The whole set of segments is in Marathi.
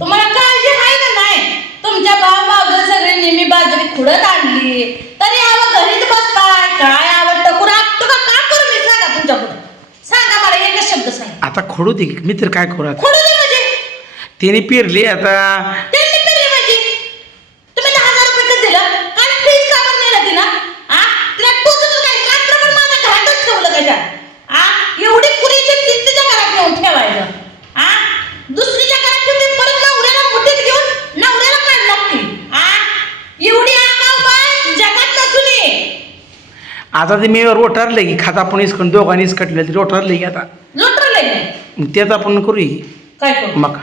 तुम्हाला काळजी आहे का नाही? तुमच्या भाव भावजं सगळे नेहमी बाजरी खुडत आणली. तरी आव घरीच बसताय. काय आवड टकूर आपतो का का करू मी? सांगा तुमच्यापुढे. सांगा मला एकच शब्द सांगा. आता खोडू दे मी तर काय करू आता? खुडू दे म्हणजे? तिने पेरली आता. त्यांनी पेरली म्हणजे? तुम्ही दहा हजार रुपये कसं दिलं? काल फ्रीज का बरं नेलं तिला आ? तिला टोचत काय रात्रभर माझ्या घरातच ठेवलं काय त्या आ? एवढी पुरीची तिच्या घरात नेऊन ठेवायचं आ दुसरीच्या घरात ठेवते परत नवऱ्याला मुठीत घेऊन नवऱ्याला काढ लागते आ एवढी आगाव बाय जगात नसून ये आता ते मी रोटारले की खाता आपण इसकून दोघांनी इसकटले ते रोटारले की आता. मग तेच आपण करू की. काय करू? मका.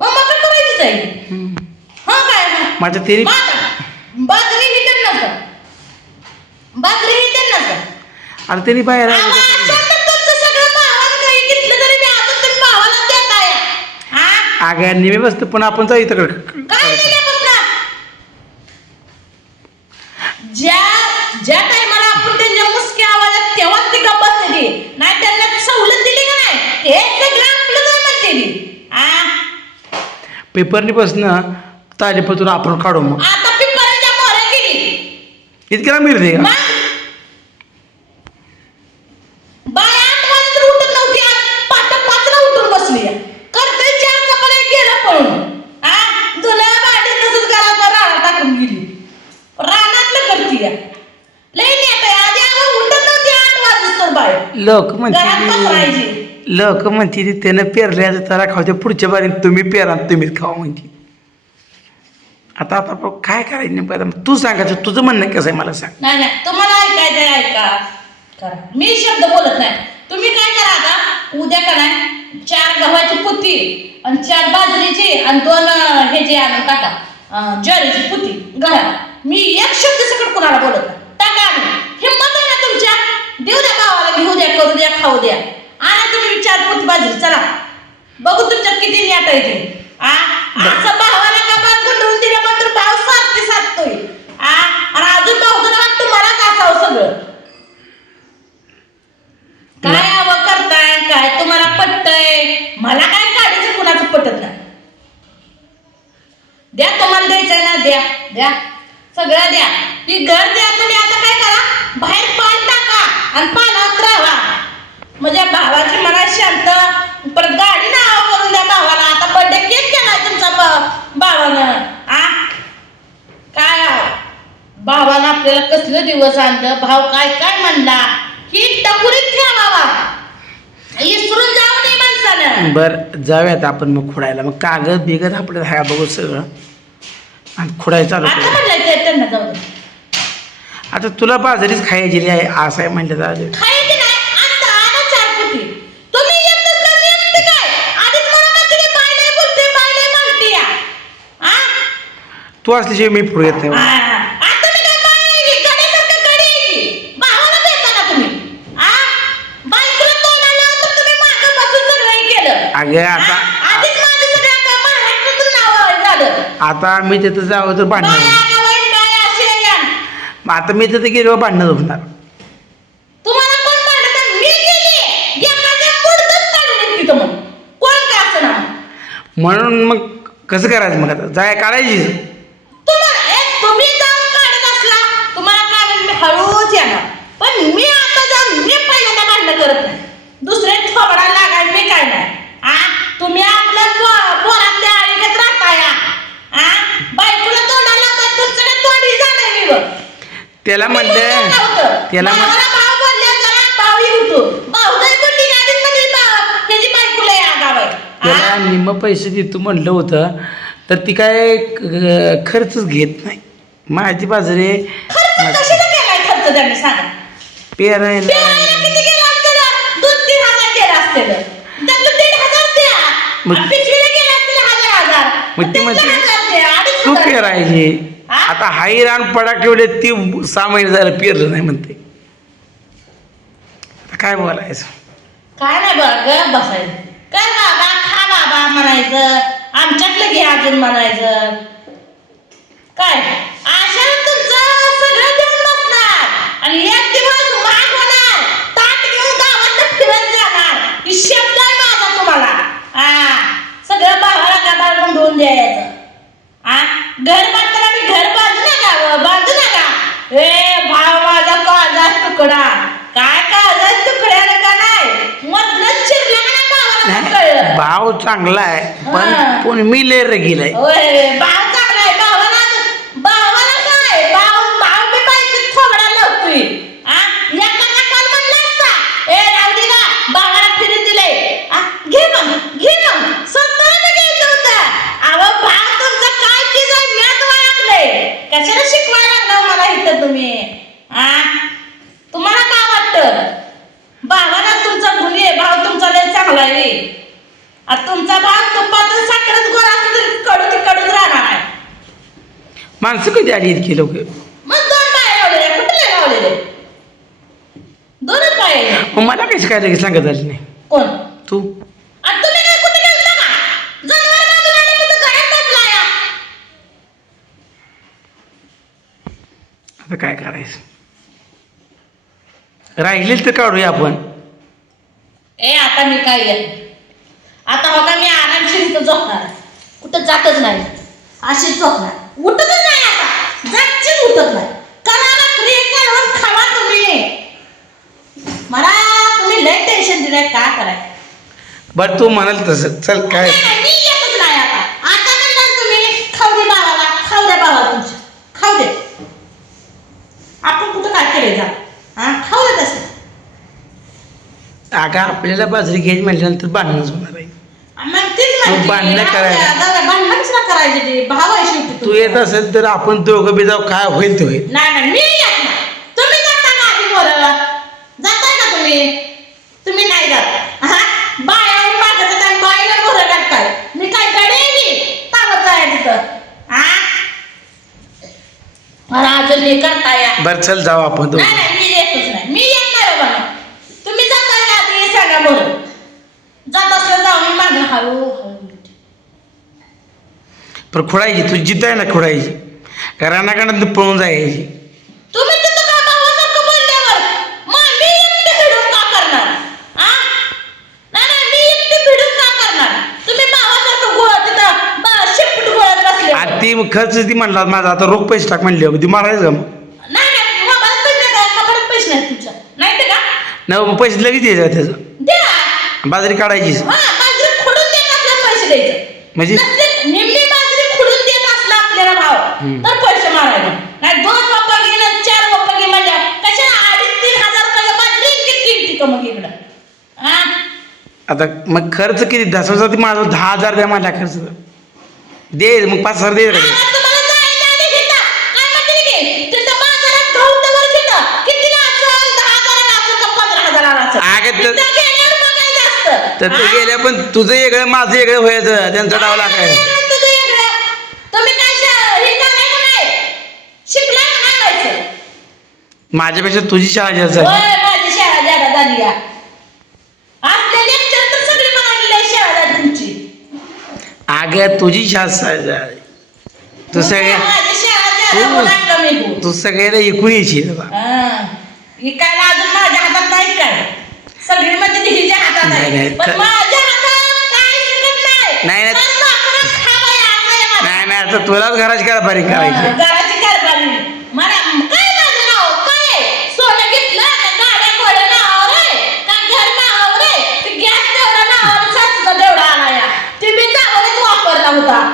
मग मका करायचीच आहे. हा काय? माझ्या बात- बाजरी ही त्यांनाच? बाजरी ही त्यांनाच? आता त्यांनी बाहेर अहो, अशातच तुमचं सगळं भावाला काही घेतलं तरी मी अजून तुम्ही भावाला देताय. हा? आग्या निमे बसतो पण आपण जाऊ इथं काय दिल्यापासनं? ज्या ज्या टायमाला आपण त्यांच्या मुसक्या आवाजात तेव्हाच ती गप्प बसलेली नाही त्यांना सवलत दिली का नाही ते सगळं आपलं काय म्हणते आ पेपरनी बसणं ताजेपत्र आपण काढू मग. आता पिंपरीच्या मोहऱ्या गेली इतक्याला मिळते का? मग बाय आठ वाजता उठत नव्हती आज पाट पाचला उठून बसली करते चार चपाले गेलं पळून आ? तुला भांडी तसंच घराचा राणा टाकून गेली. रानातलं करतीय लय नेट आहे. आधी आम्हाला उठत नव्हती आठ वाजता बाय. लोक घरात पसरायची लोक म्हणते त्यानं पेरल्या त्याला खावते पुढच्या बारीत तुम्ही पेरा तुम्हीच खावा म्हणते आता आता आपण काय करायचं नाही आता तू सांगायचं तुझं म्हणणं कसं आहे मला सांग. नाही नाही. तुम्हाला ऐकायचं आहे ऐका. करा. मी शब्द बोलत नाही. तुम्ही काय करा आता? उद्या करा. चार गव्हाची पुती आणि चार बाजरीची आणि दोन हे जे आणून टाका. ज्वारीची पुती. घरा मी एक शब्द सकट कुणाला बोलत टाका आणून हिंमत आहे ना तुमच्या? देऊ द्या गावाला घेऊ द्या करू द्या खाऊ द्या. आणा तुम्ही चार पुती बाजरी चला. बघू तुमच्यात किती न्याट आहे ते. आ? असं भावाला का बाग गुंडळून दिल्यानंतर भाव सारखे साधतोय. आ? आणि अजून भाऊ तुला वाटतं मला सगळं? काय हवं करताय? काय तुम्हाला पटतंय? मला काय काढायचं कुणाचं पटत नाही. द्या तुम्हाला द्यायचंय ना द्या द्या. सगळं द्या. ती घर द्या तुम्ही आता काय करा? बाहेर पाल टाका आणि पालात राहा. म्हणजे भावाची मना शांत. परत गाडी नाव करून द्या भावाला. आता बर्थडे केक केलाय तुमचा भावानं. आ? काय? भावानं आपल्याला कसलं दिवस आणलं? भाव काय काय म्हणला? ही टकुरीत ठेवावा इसरून जाऊ नये माणसानं. बरं जाऊयात आपण मग खुडायला. मग कागद बिगद आपलं हाय बघू सगळं. आणि खुडायला चालू आता म्हणलं ते त्यांना जाऊ दे. आता तुला बाजारीच खायची आहे असं आहे म्हणलं तर खायची नाही आता आणा चार फुटी तुम्ही येत नसता मी एकटी काय आधीच मला म्हणते की बाय नाही बोलते बाय नाही म्हणते या आ? तू असल्याशिवाय मी पुढे येत नाही. आता मी काय बाय आहे की? गड्यासारखं गडी आहे की? भावाला देता का तुम्ही? आ? बायकोला तोंड आलं तर तुम्ही मागं बसून सगळं हे केलं. अगं आ? आता आधीच माझं सगळं आता महाराष्ट्रातून नाव झालं. आता मी तिथं जावं तर बाय भांडणार बाय या. मग आता मी तिथं गेलो भांडणं होणार. तुम्हाला कोण म्हणलं तर मी गेली. एखाद्या पुढचंच काढले तिथं मग. कोण का असं ना म्हणून मग कसं करायचं मग आता? जाय काढायची तुम्हाला ए, तुम्ही जाऊन काढत असला तुम्हाला काढून मी हळूच येणार पण मी आता जाऊन मी पहिल्यांदा भांडणं करत नाही दुसरे थोबडा लागाय मी काय नाही आ तुम्ही आपल्या पो- पोरातल्या आळीगत राहताय आ बायकोला तोंडाला लावतात तुमचं काय तोंडी झालंय मी बघ त्याला मी म्हणलं बोलत नव्हतं. त्याला म्हण- भावाला भाव बोलल्यावर जरा भाव येतो. भाऊ नाही बोलली ना, आधीच म्हणजे भाव- त्याची बायको आगाव आहे. त्याला आ? निम्म पैसे देतो म्हणलं होतं तर ती काय खर्चच घेत नाही. माझी बाजारे पेरायला पेरायला मग ती म्हणते, तू. पेरायची? आता हाई रान पडा ठेवले ती सहा महिने झालं पेरलं नाही म्हणते. काय बोलायचं? काय नाही बरं बसायचं. कर बाबा खा बाबा म्हणायचं. आमच्यातलं घे अजून म्हणायचं. तुकडा. काय का नाही? नाही भाव चांगला आहे पण मी लेर गेलाय बाव भावाला तुमचा गुन्हे आहे भाव तुमचा लय चांगला आहे तुमचा भाग तुपात साखरच गोळा असला तरी कडू ती कडूच राहणार आहे. माणसं कधी आली इतकी लोक मग दोन पाय लावलेले कुठले लावलेले? दोनच पाय. आहे. मग मला कशी काय लगेच सांगत आली नाही? कोण? तू? आणि तुम्ही काय कुठे गेलता का जनावर बाजूला आलं की तो घरात बसला या. आता काय करायचं? राहिले तर काढूया आपण. ए आता मी काय येत आता का मी आरामशीर इथं झोपणार कुठं जातच नाही. अशीच झोपणार. उठतच नाही आता. जागचीच उठत नाही. करा रात्री करून खावा तुम्ही. मला तुम्ही लय टेन्शन दिलंय. का कराय बरं तू म्हणाल तसं. चल काय? नाही, मी येतच नाही आता आता म्हणणार तुम्ही खाऊ दे बाळाला खाऊ दे बाळाला तुमच्या खाऊ दे आपण कुठं काय केले जा हा खाऊ दे तसं अगं आपल्याला बाजरी घ्यायची म्हटल्यानंतर भांडणच होणार आहे. मग तेच मग म्हणते, भांडणं करायला. दादा, करायचे ते. भाव आहे शेवटी तू तू येत असेल तर आपण दोघं बी जाऊ काय होईल ते होईल. नाही नाही मी येत नाही. तुम्ही जाता का आधी बोलायला जाताय का तुम्ही? तुम्ही नाही जात. हा? बाया आणि बाईला मी काय गडे मी? तावत आहे तिथं. हा? मला अजून हे बरं चल जाऊ आपण दोघं. नाही नाही मी येतच नाही मी येत नाही बाबा तुम्ही जाताय का आधी हे सांगा बरं जात असलं जाऊ मी मागं हळू हळू येते. पण खोडायची तू आहे ना खोडायची? रानाकडं पळून जायची? तुम्ही तिथं का भावासारखं बोलल्यावर मग मी एकटी भिडून का करणार? आ? नाही नाही मी एकटी भिडून का करणार? तुम्ही भावासारखं गोळ तिथं बा- शिपट गोळ्यात बसले आता ती खर्च ती म्हणला माझा आता रोख पैसे टाक म्हणले. ती मारायचं का मग? नाही नाही मोबाईल पैसे नाही ते का? नाही मग पैसे लगेच द्यायचं त्याचं. द्या. बाजरी काढायचीच. हा खुडून पैसे द्यायचे. म्हणजे नसले तर पैसे नाही दोन घेणं चार घे म्हणजे कशा अडीच तीन हजार रुपये किती मग इकडं हा आता मग खर्च किती दहा समजा ती माझा दहा हजार द्या मला खर्च दे मग पाच हजार दे रे. आता तुम्हाला जायचं आणि घेता. काय म्हणते की? तिथं बाजारात गहू तवर घेता. कितीला असेल? दहा हजाराला असेल का पंधरा हजाराला असेल? अगं तर- तिथं गेल्यावर बघायचं असतं. तर तू हा? गेल्या पण तुझं वेगळं माझं वेगळं व्हायचं त्यांचा डावला काय वेगळं तुझं वेगळं. तुम्ही काय श- हे झालंय का नाही? शिकलाय का नाही व्हायचं? माझ्यापेक्षा तुझी शाळा जास्त झाली होय, माझी शाळा जादा झाली या. तर सगळी म्हणाली लय शाळा झाली तुमची. अगं तुझी शाळा झाली तू सगळ्या माझी शाळा जादा तू- होणार कमी हो. तू सगळ्याला एकूण यायची हा. विकायला अजून माझ्या हातात नाही काय सगळी म्हणजे ती हिच्या हातात नाही, आहे नाही. पण तर- माझ्या हातात काय शिकत नाही नाही, नाही. असं आहे माझं. नाही नाही आता तुलाच घराची काय बारीक करायची তারা